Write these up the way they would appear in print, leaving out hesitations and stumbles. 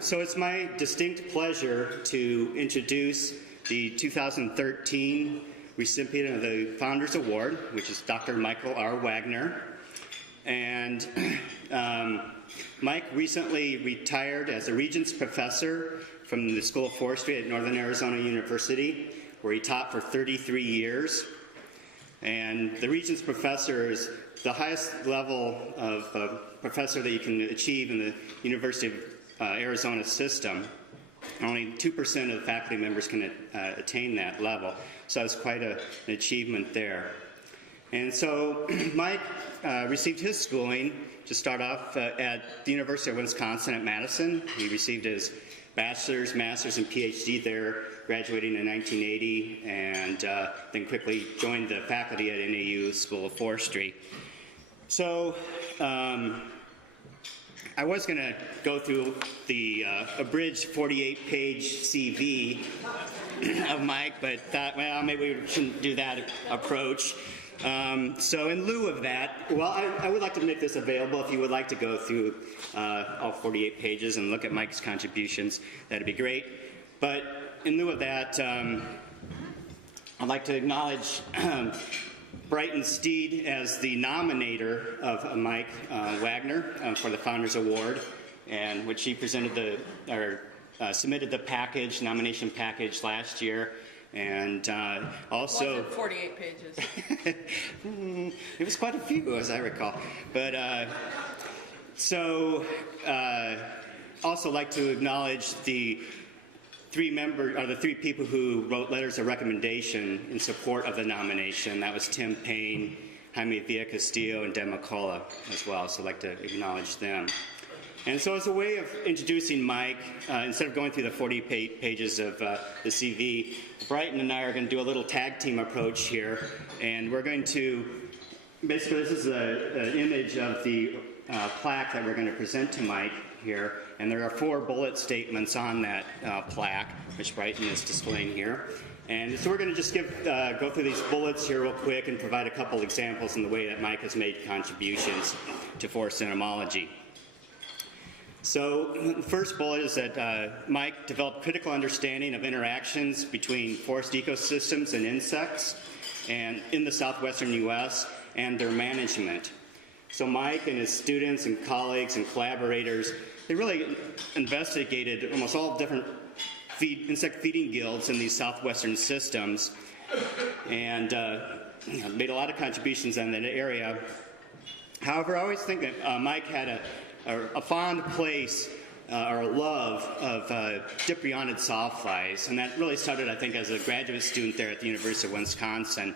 So it's my distinct pleasure to introduce the 2013 recipient of the Founders Award, which is Dr. Michael R. Wagner. And Mike recently retired as a Regents Professor from the School of Forestry at Northern Arizona University, where he taught for 33 years. And the Regents Professor is the highest level of professor that you can achieve in the University of Arizona system. Only 2% of faculty members can attain that level, so that's quite an achievement there. And so Mike received his schooling to start off at the University of Wisconsin at Madison. He received his bachelor's, master's, and PhD there, graduating in 1980, and then quickly joined the faculty at NAU School of Forestry. So I was going to go through the abridged 48-page CV of Mike, but thought, well, maybe we shouldn't do that approach. So in lieu of that, well, I would like to make this available. If you would like to go through all 48 pages and look at Mike's contributions, that'd be great. But in lieu of that, I'd like to acknowledge Brighton Steed as the nominator of Mike Wagner for the Founders Award, and which he presented submitted the package, nomination package last year. And also... Wasn't 48 pages. It was quite a few, as I recall. But also like to acknowledge the three people who wrote letters of recommendation in support of the nomination. That was Tim Payne, Jaime Villa-Castillo, and Deb McCullough as well, so I'd like to acknowledge them. And so as a way of introducing Mike, instead of going through the 40 pages of the CV, Brighton and I are going to do a little tag team approach here, and we're going to, basically this is an image of the plaque that we're going to present to Mike here, and there are 4 bullet statements on that plaque, which Brighton is displaying here. And so we're going to just go through these bullets here real quick and provide a couple examples in the way that Mike has made contributions to forest entomology. So the first bullet is that Mike developed critical understanding of interactions between forest ecosystems and insects and in the southwestern U.S. and their management. So Mike and his students and colleagues and collaborators, they really investigated almost all different insect feeding guilds in these southwestern systems and made a lot of contributions in that area. However, I always think that Mike had a fond place or a love of dipryonid sawflies, and that really started, I think, as a graduate student there at the University of Wisconsin.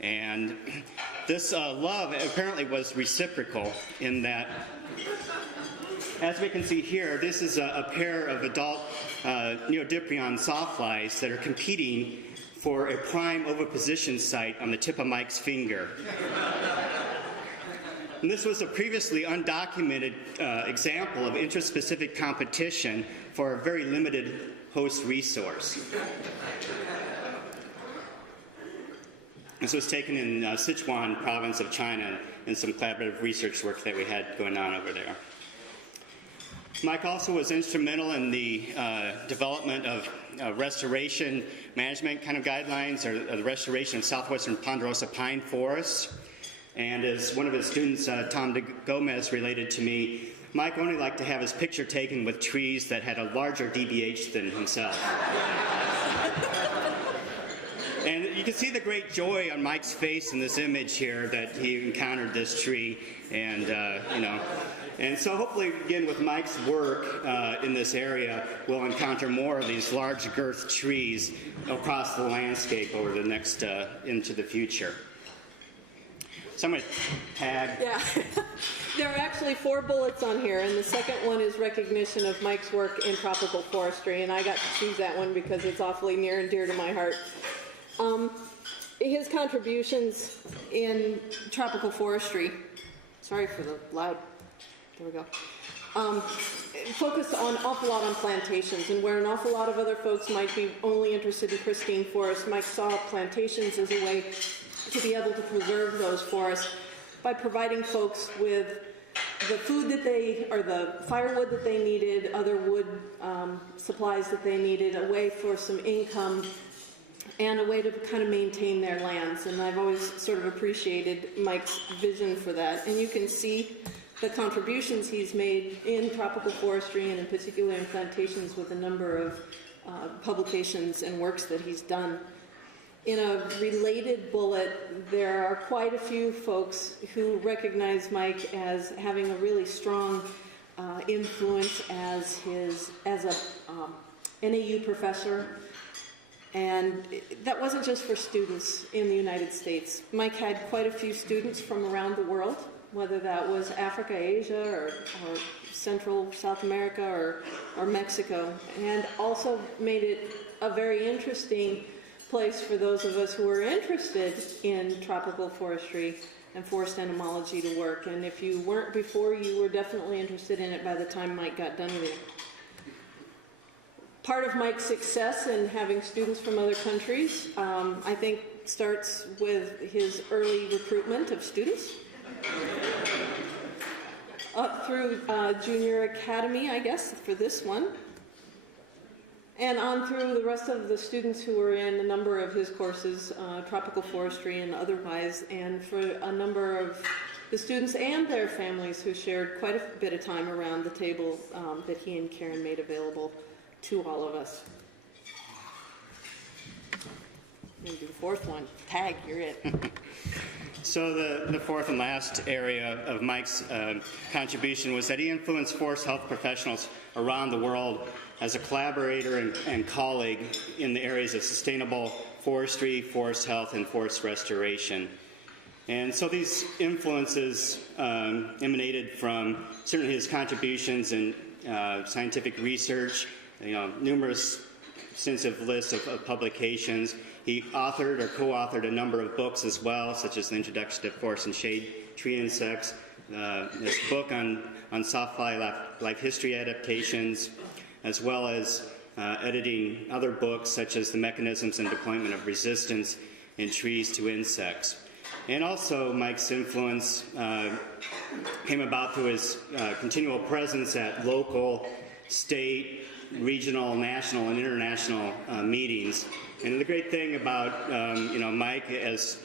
And this love apparently was reciprocal in that, as we can see here, this is a pair of adult neodypryon sawflies that are competing for a prime oviposition site on the tip of Mike's finger. And this was a previously undocumented example of interspecific competition for a very limited host resource. This was taken in Sichuan province of China in some collaborative research work that we had going on over there. Mike also was instrumental in the development of restoration management kind of guidelines, or the restoration of southwestern ponderosa pine forests. And as one of his students, Tom Gomez, related to me, Mike only liked to have his picture taken with trees that had a larger DBH than himself. And you can see the great joy on Mike's face in this image here that he encountered this tree, and and so hopefully, again, with Mike's work in this area, we'll encounter more of these large girth trees across the landscape over the next into the future. So I'm going to tag. Yeah. There are actually 4 bullets on here, and the second one is recognition of Mike's work in tropical forestry, and I got to choose that one because it's awfully near and dear to my heart. His contributions in tropical forestry, sorry for the loud, there we go, focused an awful lot on plantations, and where an awful lot of other folks might be only interested in pristine forests, Mike saw plantations as a way to be able to preserve those forests by providing folks with the food that they, or the firewood that they needed, other wood supplies that they needed, a way for some income, and a way to kind of maintain their lands. And I've always sort of appreciated Mike's vision for that. And you can see the contributions he's made in tropical forestry and in particular in plantations with a number of publications and works that he's done. In a related bullet, there are quite a few folks who recognize Mike as having a really strong influence as a NAU professor. And that wasn't just for students in the United States. Mike had quite a few students from around the world, whether that was Africa, Asia, or Central, South America, or Mexico, and also made it a very interesting place for those of us who are interested in tropical forestry and forest entomology to work. And if you weren't before, you were definitely interested in it by the time Mike got done with it. Part of Mike's success in having students from other countries, I think, starts with his early recruitment of students. Up through junior academy, I guess, for this one. And on through the rest of the students who were in a number of his courses, tropical forestry and otherwise, and for a number of the students and their families who shared quite a bit of time around the table that he and Karen made available to all of us. Maybe the fourth one. Tag, you're it. So the fourth and last area of Mike's contribution was that he influenced forest health professionals around the world as a collaborator and colleague in the areas of sustainable forestry, forest health, and forest restoration. And so these influences emanated from certainly his contributions in scientific research, numerous extensive lists of publications. He authored or co-authored a number of books as well, such as The Introduction to Forest and Shade Tree Insects, this book on softfly life history adaptations, as well as editing other books such as The Mechanisms and Deployment of Resistance in Trees to Insects. And also Mike's influence came about through his continual presence at local, state, regional, national, and international meetings. And the great thing about Mike as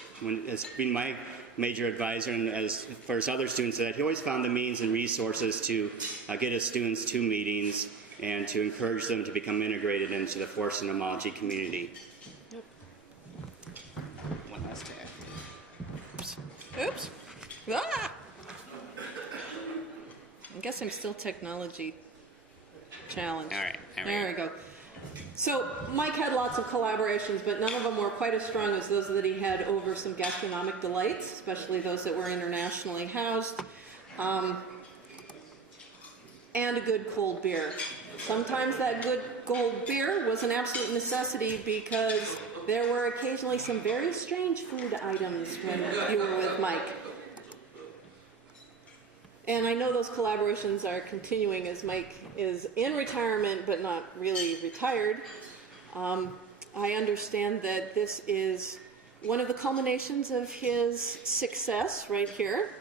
being my major advisor and as for his other students, that he always found the means and resources to get his students to meetings and to encourage them to become integrated into the forest entomology community. Yep. One last tag. Oops. Oops. Ah! I guess I'm still technology challenged. All right. There we go. So Mike had lots of collaborations, but none of them were quite as strong as those that he had over some gastronomic delights, especially those that were internationally housed, and a good cold beer. Sometimes that good cold beer was an absolute necessity because there were occasionally some very strange food items when you were with Mike. And I know those collaborations are continuing as Mike is in retirement but not really retired. I understand that this is one of the culminations of his success right here.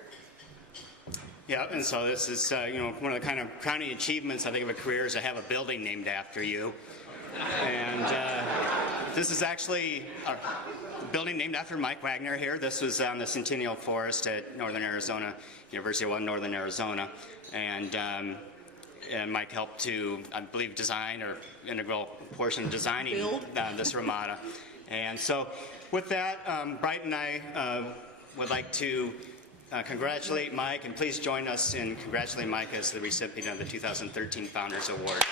Yeah, and so this is one of the kind of crowning achievements I think of a career is to have a building named after you. And this is actually a building named after Mike Wagner here. This was on the Centennial Forest at Northern Arizona, University of Northern Arizona. And Mike helped to, I believe, design or integral portion of designing this ramada. And so with that, Bright and I would like to congratulate Mike, and please join us in congratulating Mike as the recipient of the 2013 Founders Award.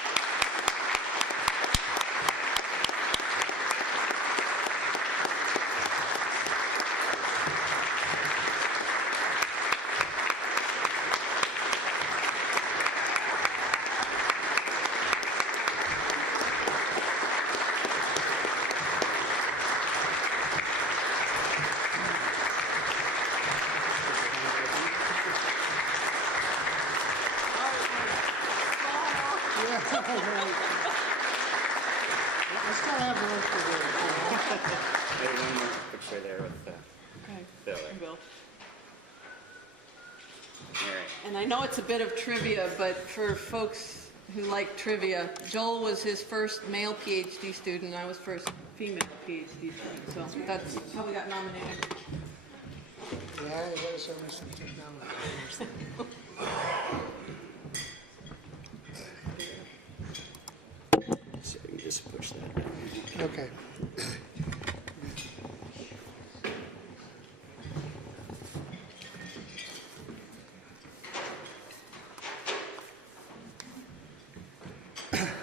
And I know it's a bit of trivia, but for folks who like trivia, Joel was his first male PhD student, and I was first female PhD student. So that's how we got nominated. Yeah, it was always some technology. So you can just push that down. Okay.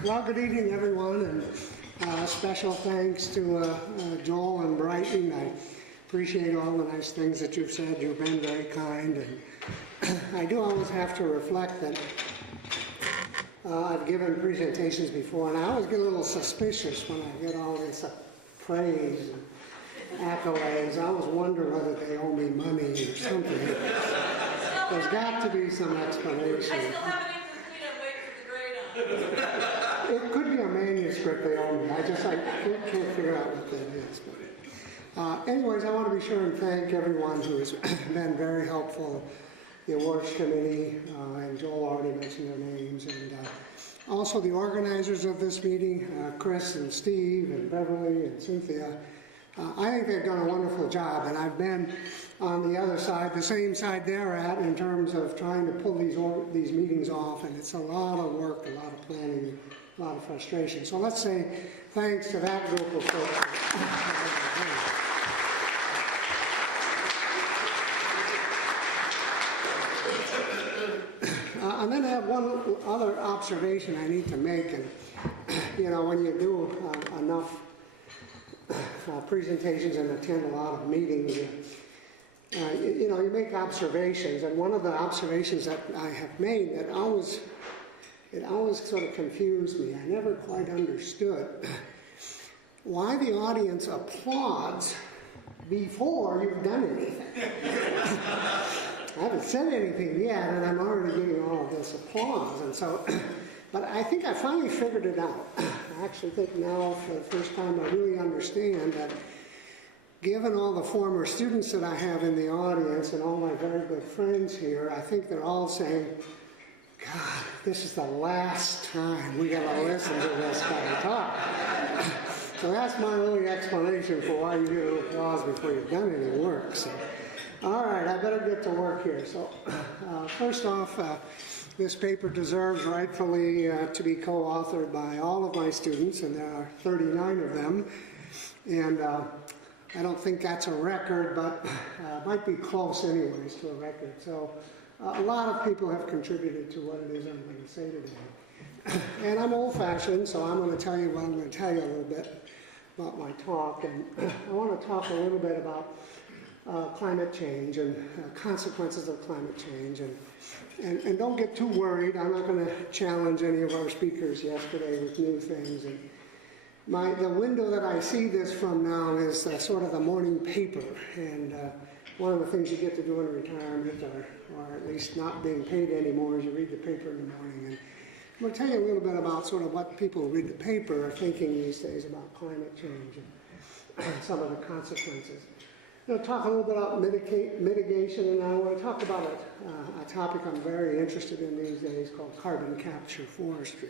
Well, good evening, everyone, and special thanks to Joel and Brighton. I appreciate all the nice things that you've said. You've been very kind, and I do always have to reflect that I've given presentations before, and I always get a little suspicious when I get all this praise and accolades. I always wonder whether they owe me money or something. There's got to be some explanation. I still have an incomplete. I'm waiting for the grade on it. It could be a manuscript they owe me. I can't figure out what that is. But, anyways, I want to be sure and thank everyone who has been very helpful. The awards committee, and Joel already mentioned their names, and also the organizers of this meeting, Chris and Steve and Beverly and Cynthia. I think they've done a wonderful job, and I've been on the other side, the same side they're at, in terms of trying to pull these meetings off, and it's a lot of work, a lot of planning, a lot of frustration. So let's say thanks to that group of folks. And then I have one other observation I need to make, and when you do enough presentations and attend a lot of meetings, you make observations, and one of the observations that I have made that it always sort of confused me. I never quite understood why the audience applauds before you've done anything. I haven't said anything yet, and I'm already getting all of this applause, and so. But I think I finally figured it out. I actually think now, for the first time, I really understand that given all the former students that I have in the audience and all my very good friends here, I think they're all saying, God, this is the last time we got to listen to this guy talk. So that's my only explanation for why you do applause before you've done any work. So, all right, I better get to work here. So first off, this paper deserves rightfully to be co-authored by all of my students, and there are 39 of them. And I don't think that's a record, but might be close anyways to a record. So a lot of people have contributed to what it is I'm going to say today. And I'm old-fashioned, so I'm going to tell you what I'm going to tell you a little bit about my talk. And I want to talk a little bit about climate change and consequences of climate change. And don't get too worried. I'm not going to challenge any of our speakers yesterday with new things. And the window that I see this from now is sort of the morning paper. And one of the things you get to do in retirement, or at least not being paid anymore, is you read the paper in the morning. And I'm going to tell you a little bit about sort of what people who read the paper are thinking these days about climate change and some of the consequences. I'm going to talk a little bit about mitigation, and I want to talk about a topic I'm very interested in these days called carbon capture forestry.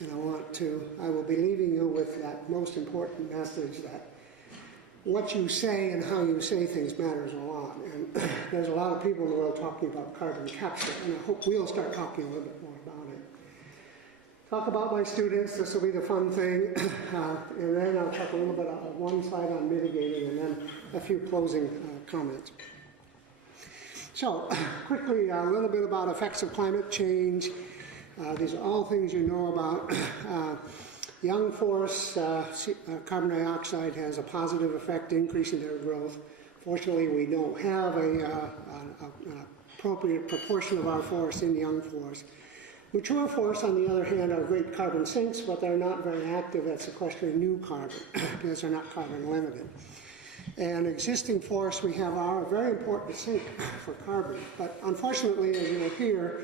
And I will be leaving you with that most important message that what you say and how you say things matters a lot. And there's a lot of people in the world talking about carbon capture, and I hope we'll start talking a little bit more about it. Talk about my students, this will be the fun thing, and then I'll talk a little bit on one side on mitigating, and then a few closing comments. So, quickly, a little bit about effects of climate change. These are all things you know about. Young forests, carbon dioxide has a positive effect, increasing their growth. Fortunately, we don't have an appropriate proportion of our forests in young forests. Mature forests, on the other hand, are great carbon sinks, but they're not very active at sequestering new carbon because they're not carbon limited. And existing forests we have are a very important sink for carbon. But unfortunately, as you'll hear,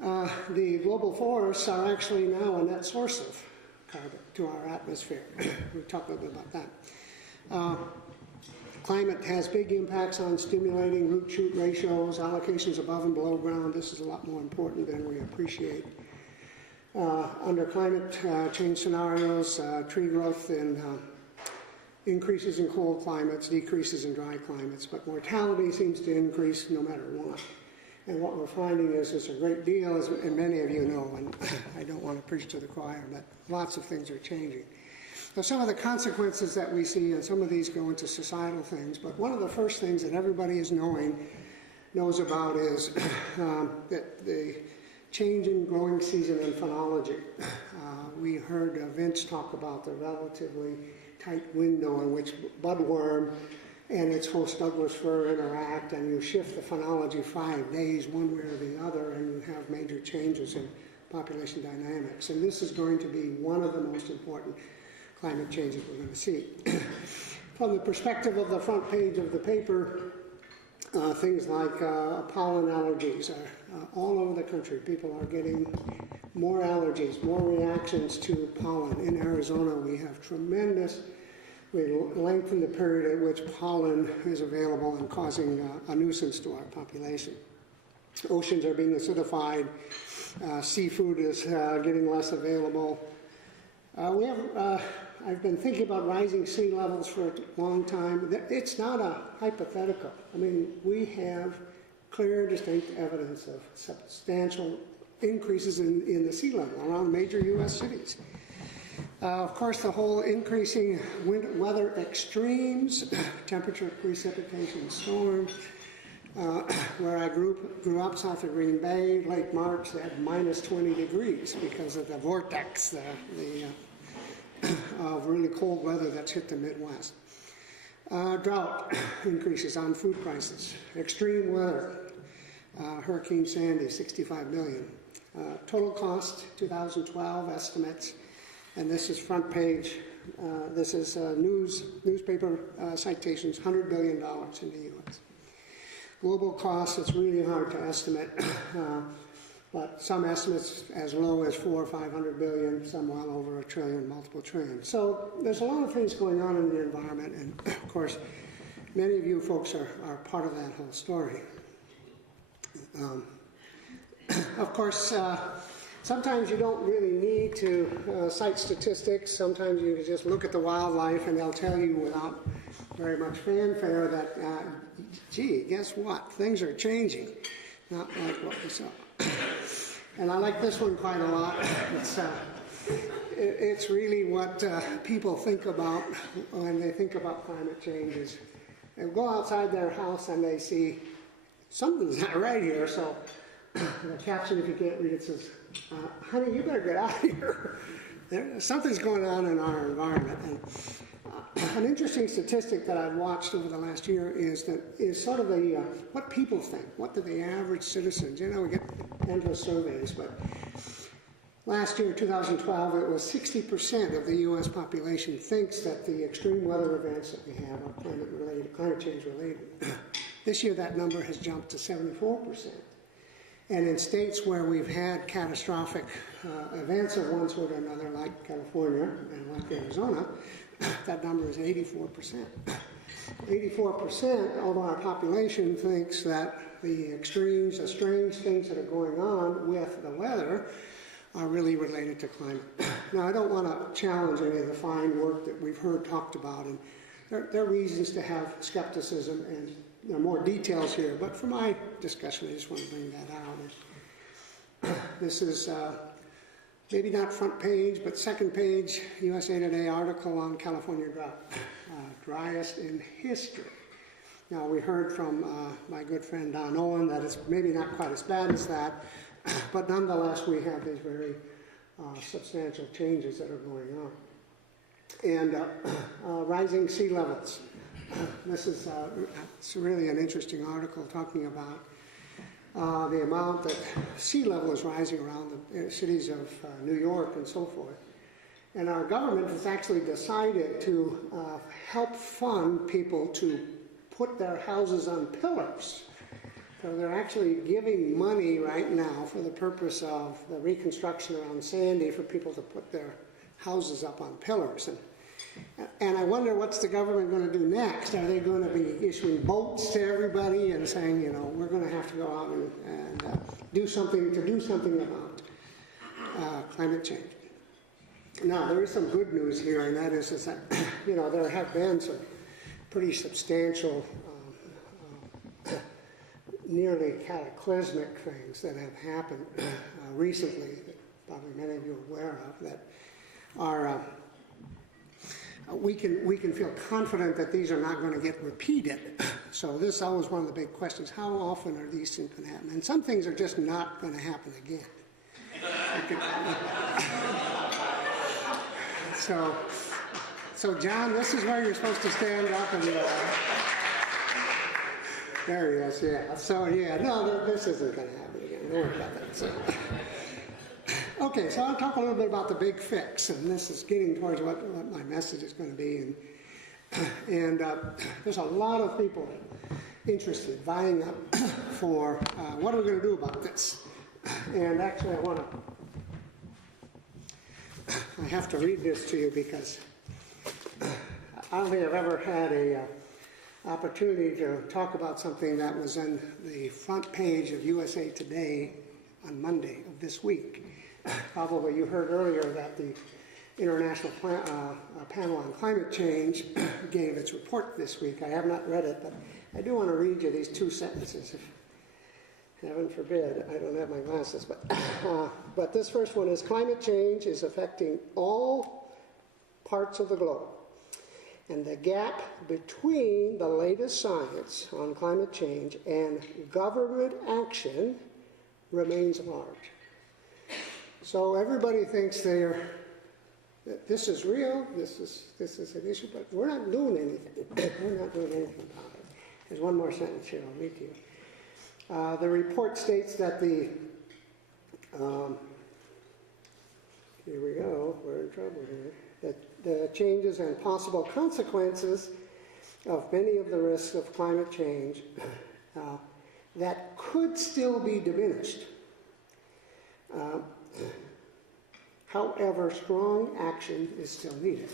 the global forests are actually now a net source of carbon to our atmosphere. We'll talk a little bit about that. Climate has big impacts on stimulating root shoot ratios, allocations above and below ground. This is a lot more important than we appreciate. Under climate change scenarios, tree growth and increases in cold climates, decreases in dry climates, but mortality seems to increase no matter what. And what we're finding is there's a great deal, and many of you know, and I don't want to preach to the choir, but lots of things are changing. Now, some of the consequences that we see, and some of these go into societal things, but one of the first things that everybody knows about is that the change in growing season and phenology. We heard Vince talk about the relatively tight window in which budworm and its host Douglas fir interact, and you shift the phenology 5 days one way or the other, and you have major changes in population dynamics. And this is going to be one of the most important climate changes we're going to see. From the perspective of the front page of the paper, things like pollen allergies are all over the country. People are getting more allergies, more reactions to pollen. In Arizona, we have we lengthened the period at which pollen is available and causing a nuisance to our population. Oceans are being acidified. Seafood is getting less available. I've been thinking about rising sea levels for a long time. It's not a hypothetical. I mean, we have clear, distinct evidence of substantial increases in the sea level around major U.S. cities. Of course, the whole increasing weather extremes, temperature, precipitation, storms. Where I grew up south of Green Bay, late March, they had minus 20 degrees because of the vortex, of really cold weather that's hit the Midwest. Drought increases on food prices. Extreme weather. Hurricane Sandy, $65 million. Total cost, 2012 estimates, and this is front page. This is newspaper citations, $100 billion in the U.S. Global costs, it's really hard to estimate, but some estimates as low as $400 or $500 billion, some well over $1 trillion, multiple trillion. So there's a lot of things going on in the environment, and of course, many of you folks are part of that whole story. Of course, sometimes you don't really need to cite statistics. Sometimes you just look at the wildlife and they'll tell you without very much fanfare that, gee, guess what? Things are changing. Not like what we saw. And I like this one quite a lot. It's really what people think about when they think about climate change. They go outside their house and they see something's not right here. So the caption, if you can't read it, says, honey, you better get out of here. Something's going on in our environment. And an interesting statistic that I've watched over the last year is sort of what people think. What do the average citizens, we get endless surveys, but last year, 2012, it was 60% of the U.S. population thinks that the extreme weather events that we have are climate change related. This year, that number has jumped to 74%. And in states where we've had catastrophic events of one sort or another, like California and like Arizona, that number is 84%. 84% of our population thinks that the extremes, the strange things that are going on with the weather are really related to climate. Now, I don't want to challenge any of the fine work that we've heard talked about, and there are reasons to have skepticism, and there are more details here, but for my discussion, I just want to bring that out. This is maybe not front page, but second page, USA Today article on California drought, driest in history. Now, we heard from my good friend Don Owen that it's maybe not quite as bad as that, but nonetheless, we have these very substantial changes that are going on. And rising sea levels. This is it's really an interesting article talking about the amount that sea level is rising around the cities of New York and so forth. And our government has actually decided to help fund people to put their houses on pillars. So they're actually giving money right now for the purpose of the reconstruction around Sandy for people to put their houses up on pillars. And And I wonder what's the government going to do next? Are they going to be issuing boats to everybody and saying, you know, we're going to have to go out and do something about climate change? Now, there is some good news here, and that is that, you know, there have been some pretty substantial, nearly cataclysmic things that have happened recently that probably many of you are aware of that are, we can feel confident that these are not going to get repeated. So this is always one of the big questions. How often are these things going to happen? And some things are just not going to happen again. So John, this is where you're supposed to stand up and there he is, yeah. So yeah, no, this isn't going to happen again. Don't worry about that. So. Okay, so I'll talk a little bit about the big fix, and this is getting towards what my message is going to be. And there's a lot of people interested, vying up for what are we going to do about this. And actually, I have to read this to you because I don't think I've ever had a opportunity to talk about something that was on the front page of USA Today on Monday of this week. Probably you heard earlier that the International Panel on Climate Change gave its report this week. I have not read it, but I do want to read you these two sentences. If, heaven forbid, I don't have my glasses, but this first one is, climate change is affecting all parts of the globe, and the gap between the latest science on climate change and government action remains large. So everybody thinks that this is real, this is an issue, but we're not doing anything. We're not doing anything about it. There's one more sentence here I'll read to you. The report states that here we go, we're in trouble here, that the changes and possible consequences of many of the risks of climate change that could still be diminished. However, strong action is still needed.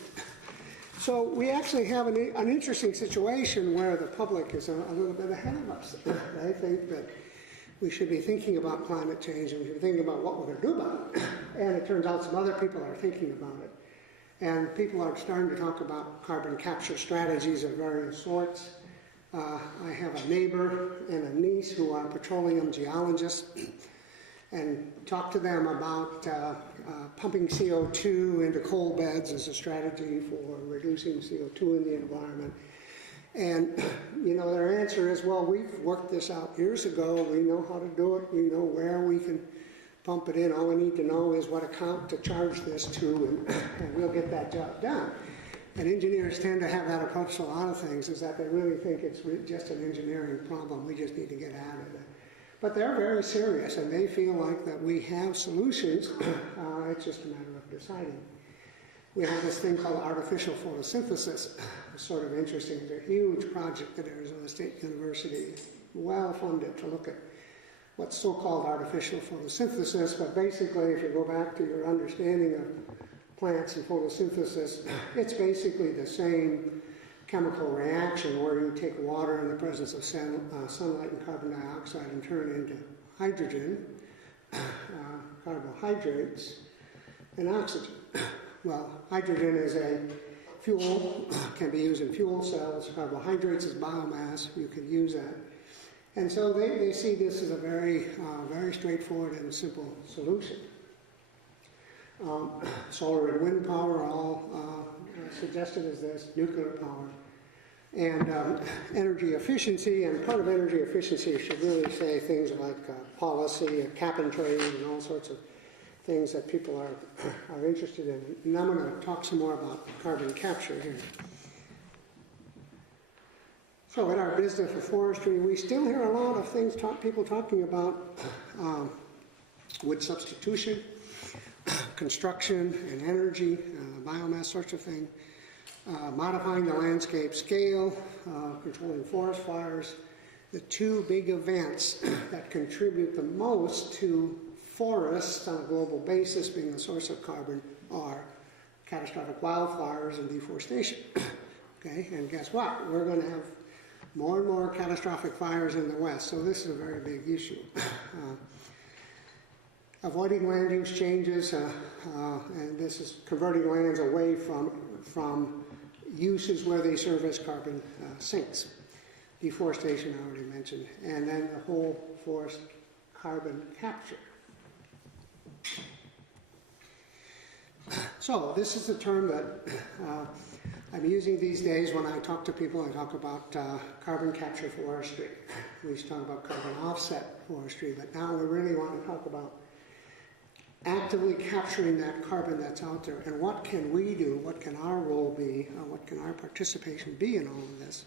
So we actually have an interesting situation where the public is a little bit ahead of us. They think that we should be thinking about climate change and we should be thinking about what we're going to do about it. And it turns out some other people are thinking about it. And people are starting to talk about carbon capture strategies of various sorts. I have a neighbor and a niece who are petroleum geologists, and talk to them about pumping CO2 into coal beds as a strategy for reducing CO2 in the environment. And, you know, their answer is, well, we've worked this out years ago. We know how to do it. We know where we can pump it in. All we need to know is what account to charge this to, and we'll get that job done. And engineers tend to have that approach to a lot of things, is that they really think it's just an engineering problem. We just need to get at it. But they're very serious, and they feel like that we have solutions. It's just a matter of deciding. We have this thing called artificial photosynthesis. It's sort of interesting. It's a huge project at Arizona State University, well funded, to look at what's so-called artificial photosynthesis. But basically, if you go back to your understanding of plants and photosynthesis, it's basically the same chemical reaction where you take water in the presence of sunlight and carbon dioxide and turn it into hydrogen, carbohydrates, and oxygen. Well, hydrogen is a fuel, can be used in fuel cells. Carbohydrates is biomass. You can use that. And so they see this as a very, very straightforward and simple solution. Solar and wind power are all suggested as this, nuclear power, and energy efficiency. And part of energy efficiency should really say things like policy, cap and trade, and all sorts of things that people are interested in. And I'm going to talk some more about carbon capture here. So in our business of forestry, we still hear a lot of things, people talking about wood substitution, construction and energy, biomass sorts of thing, modifying the landscape scale, controlling forest fires. The two big events that contribute the most to forests on a global basis being a source of carbon are catastrophic wildfires and deforestation. Okay, and guess what? We're going to have more and more catastrophic fires in the West, so this is a very big issue. Avoiding land use changes, and this is converting lands away from uses where they serve as carbon sinks. Deforestation, I already mentioned, and then the whole forest carbon capture. So this is a term that I'm using these days when I talk to people. I talk about carbon capture forestry. We used to talk about carbon offset forestry, but now we really want to talk about actively capturing that carbon that's out there. And what can we do? What can our role be? What can our participation be in all of this?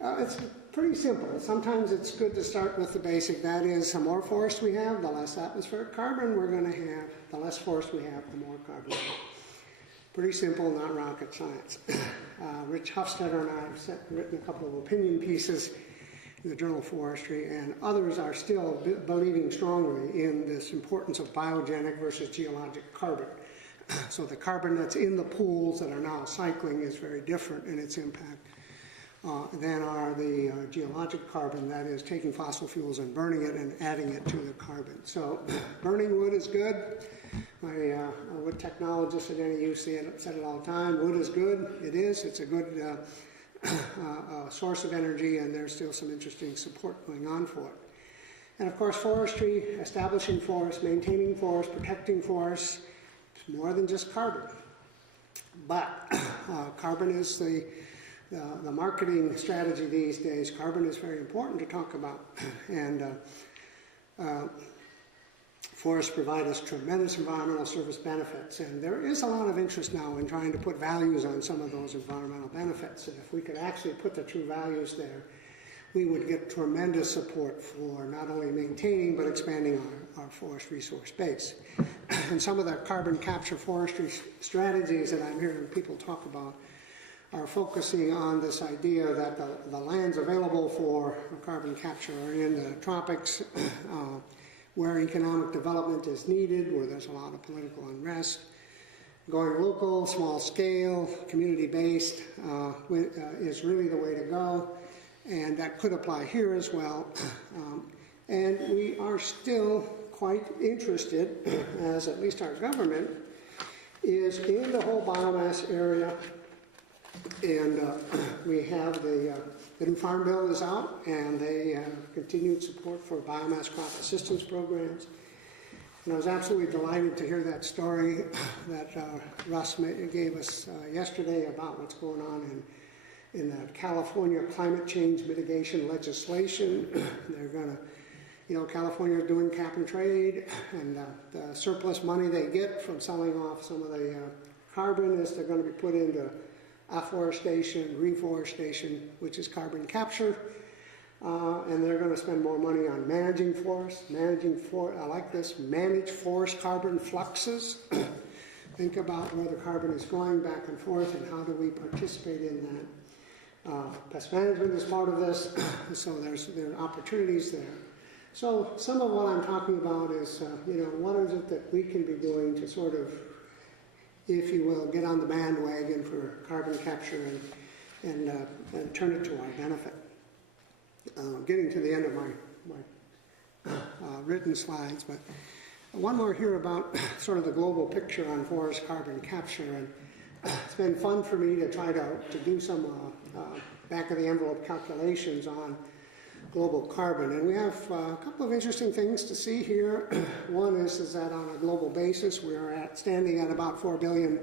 It's pretty simple. Sometimes it's good to start with the basic. That is, the more forest we have, the less atmospheric carbon we're going to have. The less forest we have, the more carbon we have. Pretty simple, not rocket science. Rich Hofstadter and I have written a couple of opinion pieces in the Journal of Forestry, and others are still believing strongly in this importance of biogenic versus geologic carbon. So the carbon that's in the pools that are now cycling is very different in its impact than are the geologic carbon, that is taking fossil fuels and burning it and adding it to the carbon. So burning wood is good. My wood technologist at NAU said it all the time. Wood is good. It is. It's a good source of energy, and there's still some interesting support going on for it. And of course, forestry, establishing forests, maintaining forests, protecting forests, it's more than just carbon. But carbon is the marketing strategy these days. Carbon is very important to talk about, and forests provide us tremendous environmental service benefits, and there is a lot of interest now in trying to put values on some of those environmental benefits. And if we could actually put the true values there, we would get tremendous support for not only maintaining but expanding our forest resource base. And some of the carbon capture forestry strategies that I'm hearing people talk about are focusing on this idea that the lands available for carbon capture are in the tropics, where economic development is needed, where there's a lot of political unrest. Going local, small scale, community-based is really the way to go, and that could apply here as well. And we are still quite interested, as at least our government is, in the whole biomass area. And we have the new Farm Bill is out, and they have continued support for biomass crop assistance programs. And I was absolutely delighted to hear that story that Russ gave us yesterday about what's going on in the California climate change mitigation legislation. They're going to, California is doing cap and trade, and the surplus money they get from selling off some of the carbon is they're going to be put into afforestation, reforestation, which is carbon capture, and they're going to spend more money on managing forests, I like this, manage forest carbon fluxes. Think about where the carbon is going back and forth and how do we participate in that. Pest management is part of this, so there are opportunities there. So some of what I'm talking about is, what is it that we can be doing to sort of, if you will, get on the bandwagon for carbon capture and turn it to our benefit. Getting to the end of my written slides, but one more here about sort of the global picture on forest carbon capture. And it's been fun for me to try to do some back of the envelope calculations on global carbon. And we have a couple of interesting things to see here. One is that on a global basis, we're standing at about 4 billion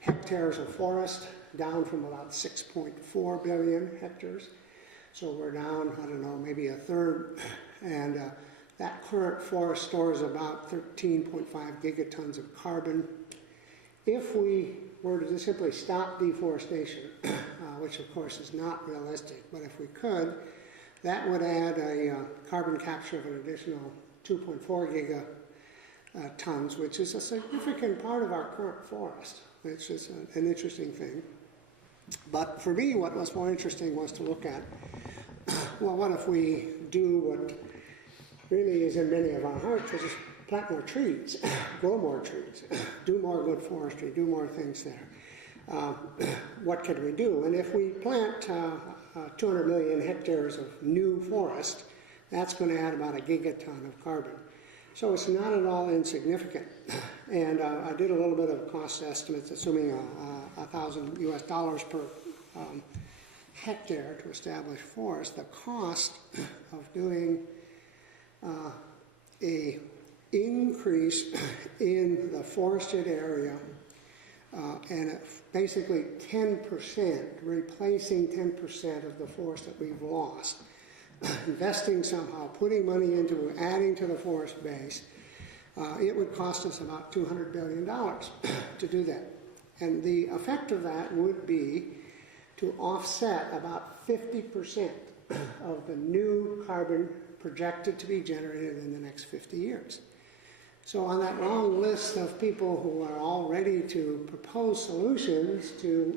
hectares of forest, down from about 6.4 billion hectares. So we're down, I don't know, maybe a third. And that current forest stores about 13.5 gigatons of carbon. If we were to just simply stop deforestation, which of course is not realistic, but if we could, that would add a carbon capture of an additional 2.4 gigatons, which is a significant part of our current forest, which is an interesting thing. But for me, what was more interesting was to look at, well, what if we do what really is in many of our hearts, which is plant more trees, grow more trees, do more more good forestry, do more things there. What could we do? And if we plant 200 million hectares of new forest, that's going to add about a gigaton of carbon. So it's not at all insignificant. And I did a little bit of cost estimates, assuming $1,000 US per hectare to establish forest. The cost of doing a increase in the forested area and basically 10%, replacing 10% of the forest that we've lost, investing somehow, putting money into adding to the forest base, it would cost us about $200 billion to do that. And the effect of that would be to offset about 50% of the new carbon projected to be generated in the next 50 years. So on that long list of people who are all ready to propose solutions to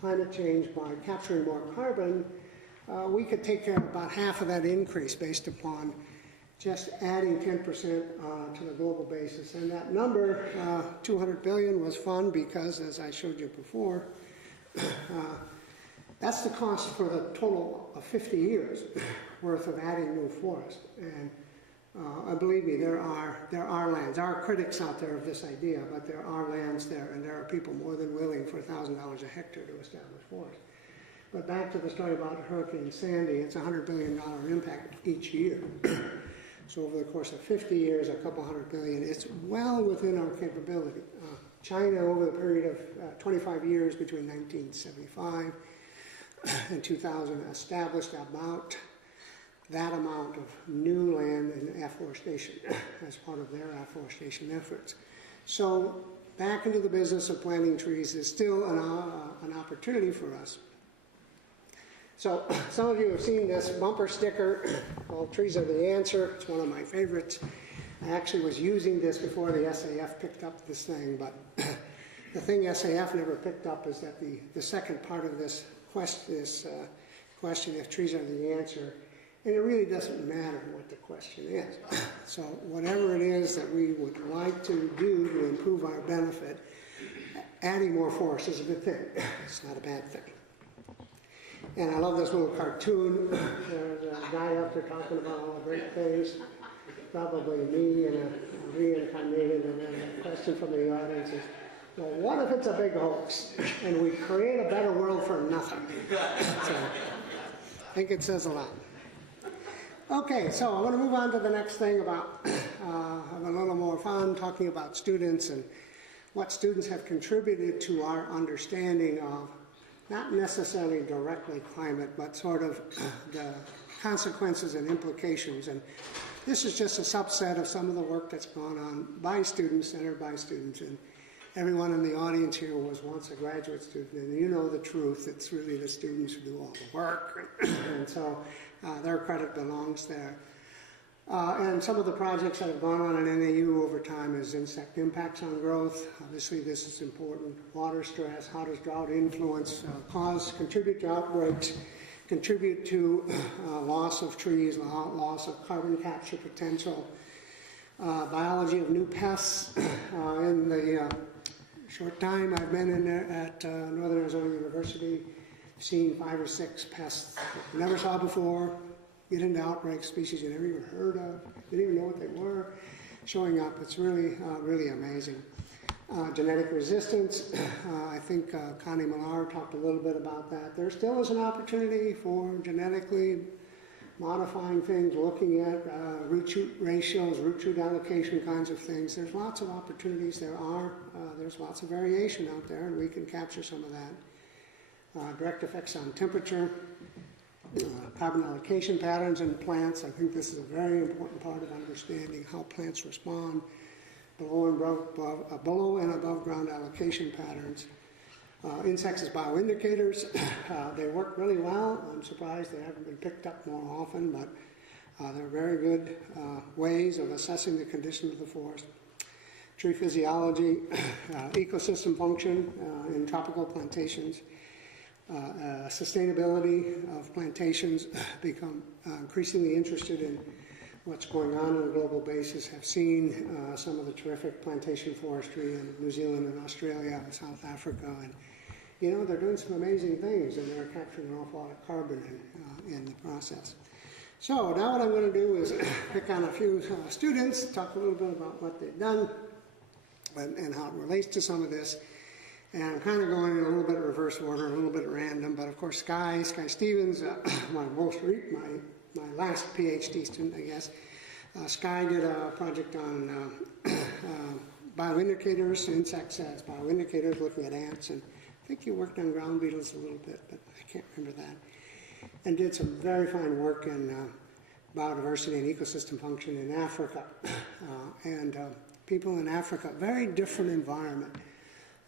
climate change by capturing more carbon, we could take care of about half of that increase based upon just adding 10% to the global basis. And that number, 200 billion, was fun because, as I showed you before, that's the cost for the total of 50 years worth of adding new forest. And believe me, there are lands. There are critics out there of this idea, but there are lands there, and there are people more than willing for $1,000 a hectare to establish forest. But back to the story about Hurricane Sandy, it's a $100 billion impact each year. So over the course of 50 years, a couple $100 billion, it's well within our capability. China, over the period of 25 years between 1975 and 2000, established about that amount of new land in afforestation as part of their afforestation efforts. So back into the business of planting trees is still an opportunity for us. So some of you have seen this bumper sticker called Trees Are the Answer. It's one of my favorites. I actually was using this before the SAF picked up this thing, but the thing SAF never picked up is that the second part of this question, if trees are the answer, and it really doesn't matter what the question is. So whatever it is that we would like to do to improve our benefit, adding more forest is a good thing. It's not a bad thing. And I love this little cartoon. There's a guy up there talking about all the great things. Probably me and a reincarnated, and then a question from the audience is, well, what if it's a big hoax and we create a better world for nothing? So I think it says a lot. Okay, so I want to move on to the next thing about having a little more fun, talking about students and what students have contributed to our understanding of not necessarily directly climate, but sort of the consequences and implications. And this is just a subset of some of the work that's gone on by students, centered by students. And everyone in the audience here was once a graduate student, and you know the truth. It's really the students who do all the work. And so their credit belongs there. And some of the projects that have gone on at NAU over time is insect impacts on growth. Obviously, this is important. Water stress, how does drought influence, contribute to outbreaks, contribute to loss of trees, loss of carbon capture potential, biology of new pests. In the short time I've been in there at Northern Arizona University, seen 5 or 6 pests that you never saw before, get into outbreak, species you never even heard of, didn't even know what they were, showing up. It's really, really amazing. Genetic resistance, I think Connie Millar talked a little bit about that. There still is an opportunity for genetically modifying things, looking at root shoot ratios, root shoot allocation kinds of things. There's lots of opportunities. There's lots of variation out there, and we can capture some of that. Direct effects on temperature, carbon allocation patterns in plants. I think this is a very important part of understanding how plants respond. Below and above ground allocation patterns. Insects as bioindicators, they work really well. I'm surprised they haven't been picked up more often, but they're very good ways of assessing the condition of the forest. Tree physiology, ecosystem function in tropical plantations, sustainability of plantations, become increasingly interested in what's going on a global basis, have seen some of the terrific plantation forestry in New Zealand and Australia and South Africa, and you know, they're doing some amazing things, and they're capturing an awful lot of carbon in the process. So now what I'm going to do is pick on a few students, talk a little bit about what they've done and how it relates to some of this. And I'm kind of going in a little bit of reverse order, a little bit random, but of course Sky Stevens, my last PhD student, I guess. Sky did a project on bioindicators, insects as bioindicators, looking at ants, and I think you worked on ground beetles a little bit, but I can't remember that. And did some very fine work in biodiversity and ecosystem function in Africa. People in Africa, very different environment.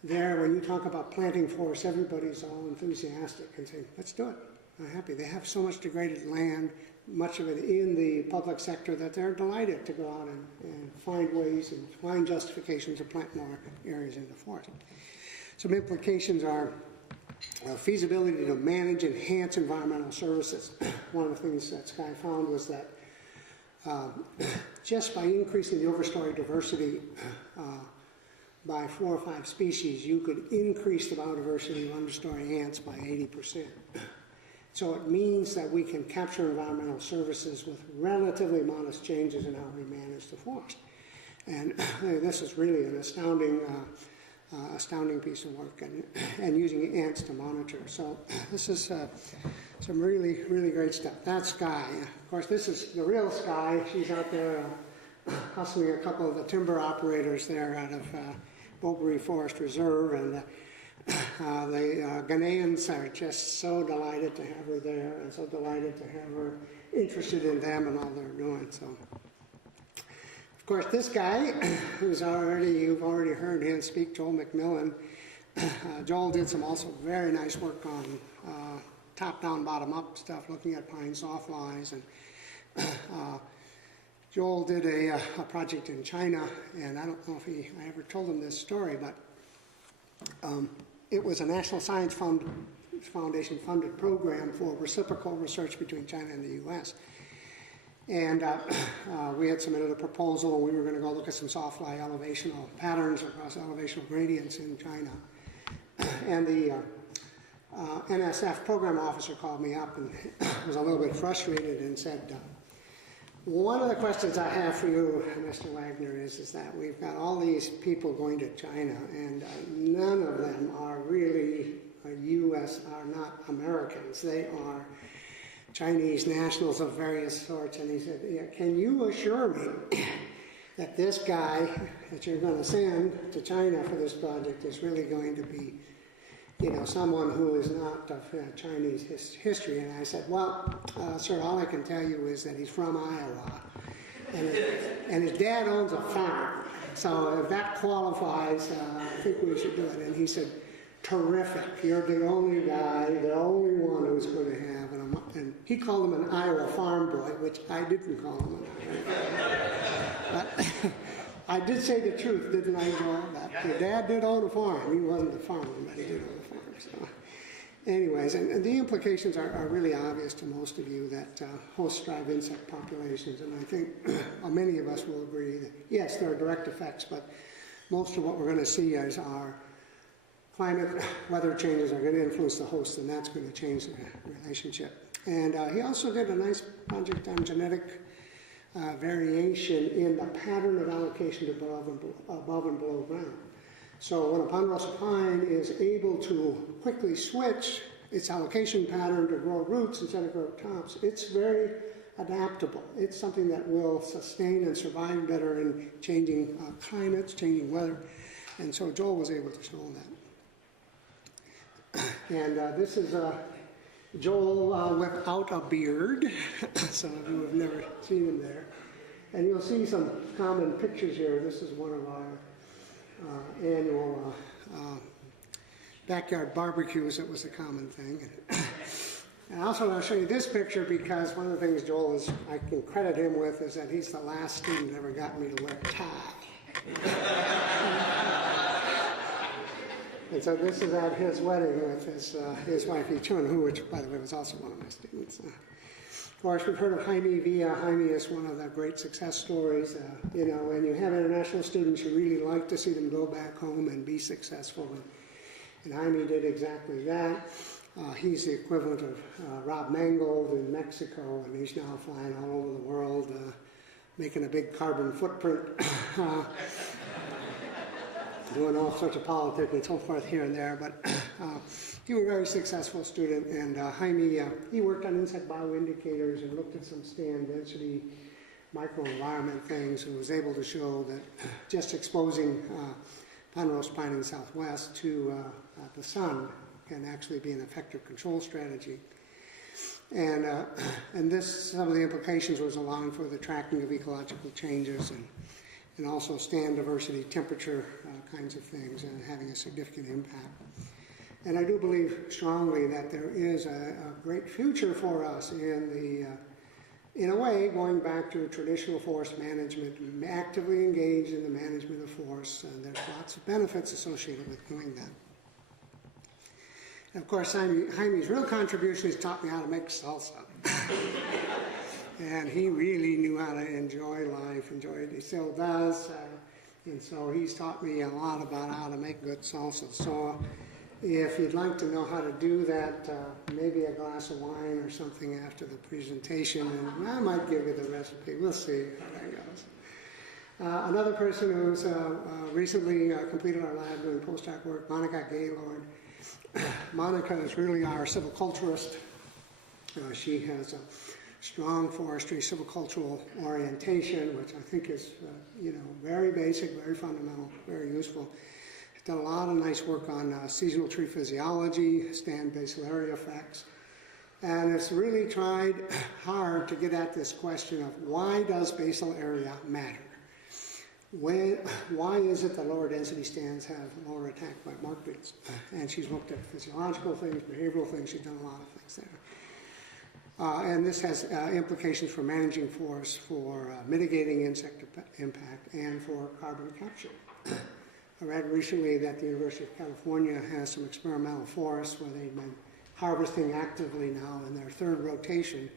There, when you talk about planting forests, everybody's all enthusiastic and saying, let's do it. I'm happy. They have so much degraded land, much of it in the public sector, that they're delighted to go out and find ways and find justifications to plant more areas in the forest. Some implications are feasibility to manage and enhance environmental services. One of the things that Sky found was that just by increasing the overstory diversity by 4 or 5 species, you could increase the biodiversity of understory ants by 80%. So it means that we can capture environmental services with relatively modest changes in how we manage the forest. And this is really an astounding piece of work, and using ants to monitor. So this is some really, really great stuff. That's Sky. Of course, this is the real Sky. She's out there hustling a couple of the timber operators there out of Bowbury Forest Reserve, and the Ghanaians are just so delighted to have her there, and so delighted to have her interested in them and all they're doing. So, of course, this guy, you've already heard him speak, Joel McMillan. Joel did some also very nice work on top-down, bottom-up stuff, looking at pine sawflies, and Joel did a project in China, and I don't know if I ever told him this story, but it was a National Science Foundation funded program for reciprocal research between China and the U.S. And we had submitted a proposal, and we were going to go look at some sawfly elevational patterns across elevational gradients in China. And the NSF program officer called me up and was a little bit frustrated and said, one of the questions I have for you, Mr. Wagner, is that we've got all these people going to China, and none of them are really U.S., are not Americans. They are Chinese nationals of various sorts. And he said, yeah, can you assure me that this guy that you're going to send to China for this project is really going to be, you know, someone who is not of Chinese history? And I said, well, sir, all I can tell you is that he's from Iowa, and his dad owns a farm. So if that qualifies, I think we should do it. And he said, terrific, you're the only guy, the only one who's going to have, and he called him an Iowa farm boy, which I didn't call him an Iowa. But I did say the truth, didn't I, Joel? That your dad did own a farm. He wasn't the farmer, but he did own a farm. So, anyways, and the implications are really obvious to most of you, that hosts drive insect populations, and I think many of us will agree that, yes, there are direct effects, but most of what we're going to see is our climate, weather changes are going to influence the host, and that's going to change the relationship. And he also did a nice project on genetic variation in the pattern of allocation to above and below ground. So when a ponderosa pine is able to quickly switch its allocation pattern to grow roots instead of grow tops, it's very adaptable. It's something that will sustain and survive better in changing climates, changing weather. And so Joel was able to show that. And this is Joel without a beard. Some of you have never seen him there. And you'll see some common pictures here. This is one of our annual backyard barbecues. It was a common thing. And I also want to show you this picture because one of the things Joel I can credit him with is that he's the last student that ever got me to wear a tie. And so this is at his wedding with his wife, Yichun, who, which, by the way, was also one of my students. Of course, we've heard of Jaime Villa. Jaime is one of the great success stories. You know, when you have international students, you really like to see them go back home and be successful. And Jaime did exactly that. He's the equivalent of Rob Mangold in Mexico, and he's now flying all over the world, making a big carbon footprint, doing all sorts of politics and so forth here and there. But he was a very successful student, and Jaime, he worked on insect bioindicators and looked at some stand density microenvironment things, and was able to show that just exposing ponderosa pine in the southwest to the sun can actually be an effective control strategy. And some of the implications was allowing for the tracking of ecological changes and also stand diversity, temperature kinds of things, and having a significant impact. And I do believe strongly that there is a great future for us in a way, going back to traditional forest management, actively engaged in the management of forests, and there's lots of benefits associated with doing that. And of course, Jaime's real contribution is taught me how to make salsa. And he really knew how to enjoy life, he still does. And so he's taught me a lot about how to make good salsa. So if you'd like to know how to do that, maybe a glass of wine or something after the presentation, and I might give you the recipe. We'll see how that goes. Another person who's recently completed our lab doing postdoc work, Monica Gaylord. Monica is really our silviculturist. She has a strong forestry silvicultural orientation, which I think is very basic, very fundamental, very useful. She's done a lot of nice work on seasonal tree physiology, stand basal area effects, and it's really tried hard to get at this question of why does basal area matter? Why is it that lower density stands have lower attack by bark beetles? And she's looked at physiological things, behavioral things, she's done a lot of things there. And this has implications for managing forests, for mitigating insect impact, and for carbon capture. I read recently that the University of California has some experimental forests where they've been harvesting actively now in their third rotation,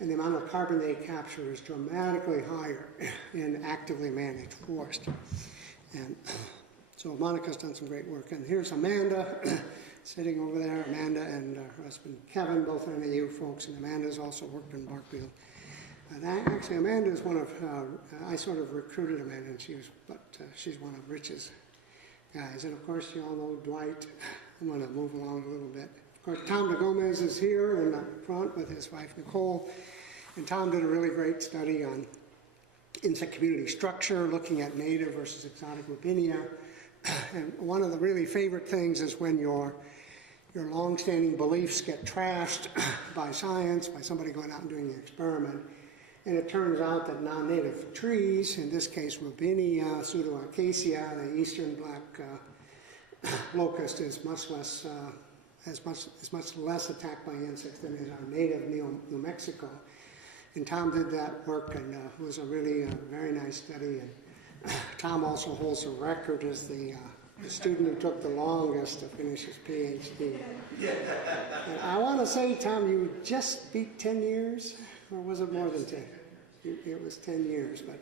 and the amount of carbon they capture is dramatically higher in actively managed forest. And so Monica's done some great work. And here's Amanda sitting over there. Amanda and her husband Kevin, both NAU folks, and Amanda's also worked in bark beetle. And actually, Amanda is one of, I sort of recruited Amanda, and she's one of Rich's guys. And of course, you all know Dwight. I'm going to move along a little bit. Of course, Tom de Gomez is here in the front with his wife, Nicole. And Tom did a really great study on insect community structure, looking at native versus exotic Rubinia. And one of the really favorite things is when your long-standing beliefs get trashed by science, by somebody going out and doing the experiment. And it turns out that non-native trees, in this case Rubinia, pseudoacacia, the eastern black locust is much less attacked by insects than is our native New Mexico. And Tom did that work, and it was a really very nice study. And Tom also holds the record as the student who took the longest to finish his PhD. And I want to say, Tom, you just beat 10 years, or was it more than 10? It was 10 years, but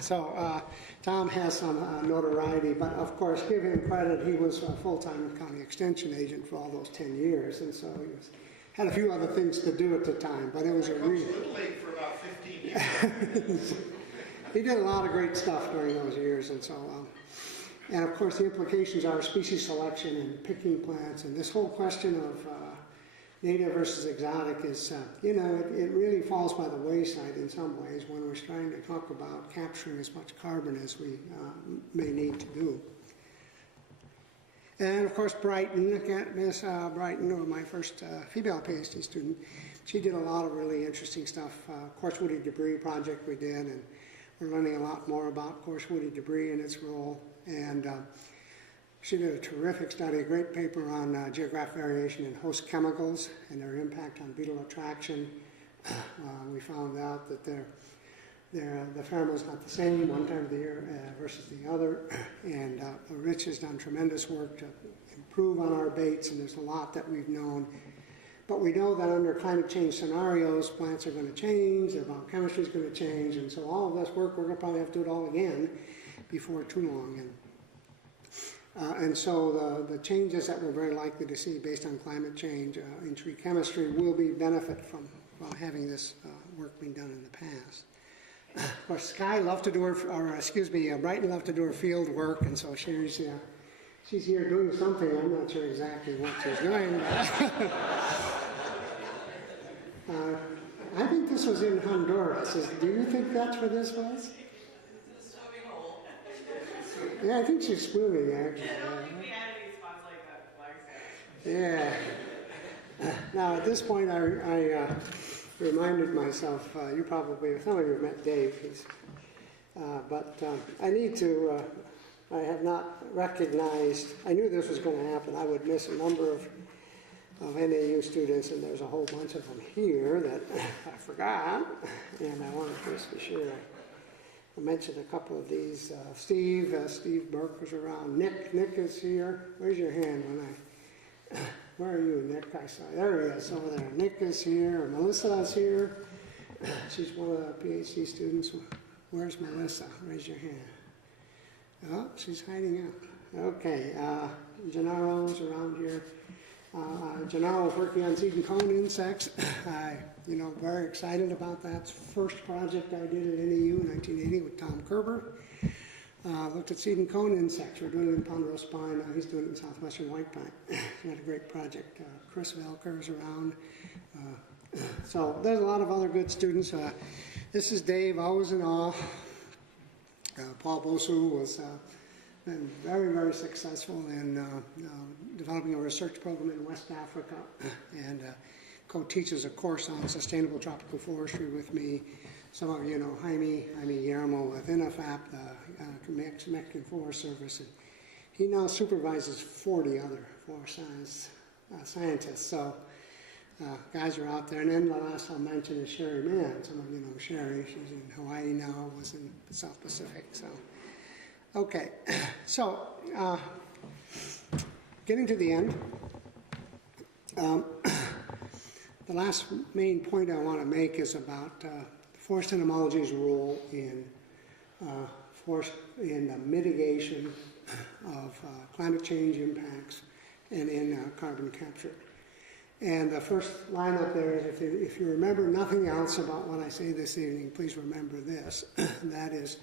so Tom has some notoriety, but of course, give him credit, he was a full-time county extension agent for all those 10 years, and so he had a few other things to do at the time, but it was a really... Little late for about 15 years. He did a lot of great stuff during those years, and so and of course the implications are species selection and picking plants, and this whole question of native versus exotic is, it really falls by the wayside in some ways when we're trying to talk about capturing as much carbon as we may need to do. And of course Brighton, Miss Brighton, my first female PhD student, she did a lot of really interesting stuff. Coarse woody debris project we did, and we're learning a lot more about coarse woody debris and its role. And she did a terrific study, a great paper on geographic variation in host chemicals and their impact on beetle attraction. We found out that the pheromone's not the same one time of the year versus the other. And Rich has done tremendous work to improve on our baits, and there's a lot that we've known. But we know that under climate change scenarios, plants are going to change, their biochemistry is going to change, and so all of this work, we're going to probably have to do it all again before too long. And so the changes that we're very likely to see based on climate change in tree chemistry will be benefit from having this work being done in the past. Of course, Brighton loved to do her field work, and so she's here doing something. I'm not sure exactly what she's doing. But, I think this was in Honduras. Do you think that's where this was? Yeah, I think she's swimming, actually. Yeah. Now, at this point, I reminded myself, some of you have met Dave, but I need to, I have not recognized, I knew this was going to happen. I would miss a number of NAU students, and there's a whole bunch of them here that I forgot, and I wanted to just be sure I mentioned a couple of these. Steve Burke was around. Nick is here. Where's your hand where are you, Nick? I saw, there he is, over there. Nick is here. Melissa is here. She's one of the PhD students. Where's Melissa? Raise your hand. Oh, she's hiding out. Okay, Gennaro's around here. Gennaro's working on seed and cone insects. Very excited about that. First project I did at NAU in 1980 with Tom Kerber. Looked at seed and cone insects. We're doing it in ponderosa pine. He's doing it in southwestern white pine. We had a great project. Chris Velker is around. So there's a lot of other good students. This is Dave, always in awe. Paul Bosu was been very, very successful in developing a research program in West Africa and co-teaches a course on sustainable tropical forestry with me. Some of you know Jaime Guillermo with INAFAP, the Mexican Forest Service. And he now supervises 40 other forest scientists. So guys are out there. And then the last I'll mention is Sherry Mann. Some of you know Sherry. She's in Hawaii now, was in the South Pacific. So, okay. So, getting to the end. The last main point I want to make is about forest entomology's role in the mitigation of climate change impacts and in carbon capture. And the first line up there is, if you remember nothing else about what I say this evening, please remember this. That is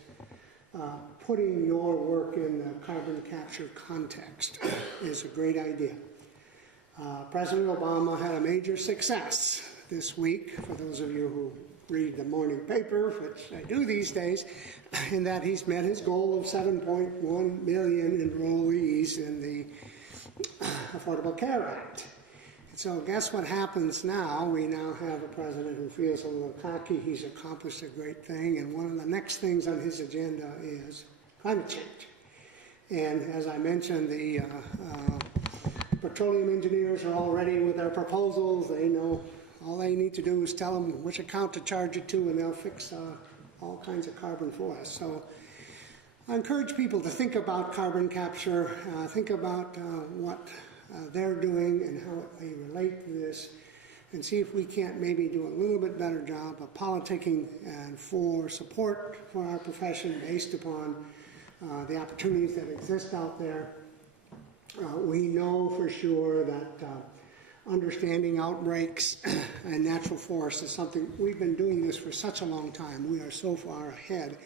putting your work in the carbon capture context is a great idea. President Obama had a major success this week, for those of you who read the morning paper, which I do these days, in that he's met his goal of 7.1 million enrollees in the Affordable Care Act. And so guess what happens now? We now have a president who feels a little cocky. He's accomplished a great thing, and one of the next things on his agenda is climate change. And as I mentioned, the petroleum engineers are all ready with their proposals. They know all they need to do is tell them which account to charge it to, and they'll fix all kinds of carbon for us. So I encourage people to think about carbon capture, think about what they're doing and how they relate to this, and see if we can't maybe do a little bit better job of politicking and for support for our profession based upon the opportunities that exist out there. We know for sure that understanding outbreaks and natural forests is something, we've been doing this for such a long time. We are so far ahead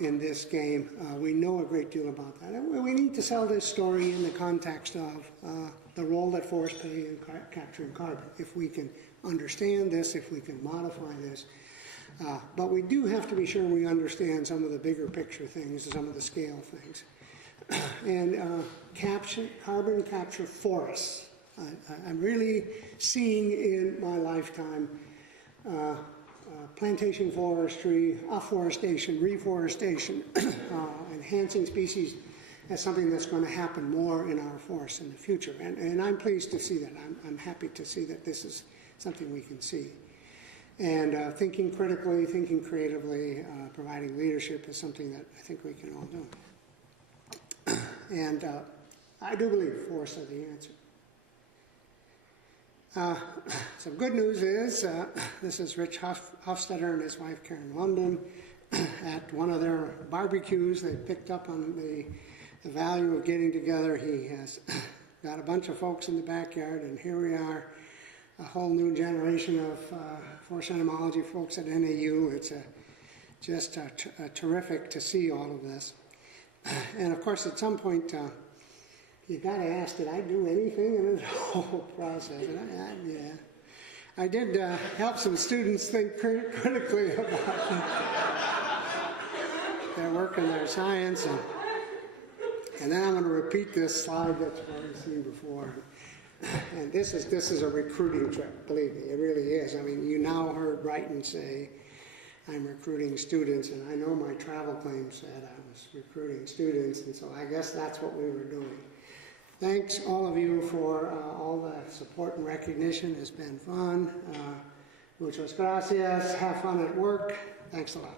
in this game. We know a great deal about that. And we need to sell this story in the context of the role that forests play in capturing carbon. If we can understand this, if we can modify this. But we do have to be sure we understand some of the bigger picture things, some of the scale things. And carbon capture forests. I'm really seeing in my lifetime plantation forestry, afforestation, reforestation, enhancing species as something that's going to happen more in our forests in the future. And I'm pleased to see that. I'm happy to see that this is something we can see. And thinking critically, thinking creatively, providing leadership is something that I think we can all do. And I do believe forests are the answer. Some good news is, this is Rich Hofstetter and his wife Karen London. At one of their barbecues, they picked up on the value of getting together. He has got a bunch of folks in the backyard, and here we are, a whole new generation of force entomology folks at NAU. It's just terrific to see all of this. And of course, at some point, you got to ask, did I do anything in this whole process? And I did help some students think critically about their work and their science. And then I'm going to repeat this slide that's already seen before. And this is a recruiting trip, believe me, it really is. I mean, you now heard Brighton say, I'm recruiting students, and I know my travel claim said I was recruiting students, and so I guess that's what we were doing. Thanks, all of you, for all the support and recognition. It's been fun. Muchas gracias. Have fun at work. Thanks a lot.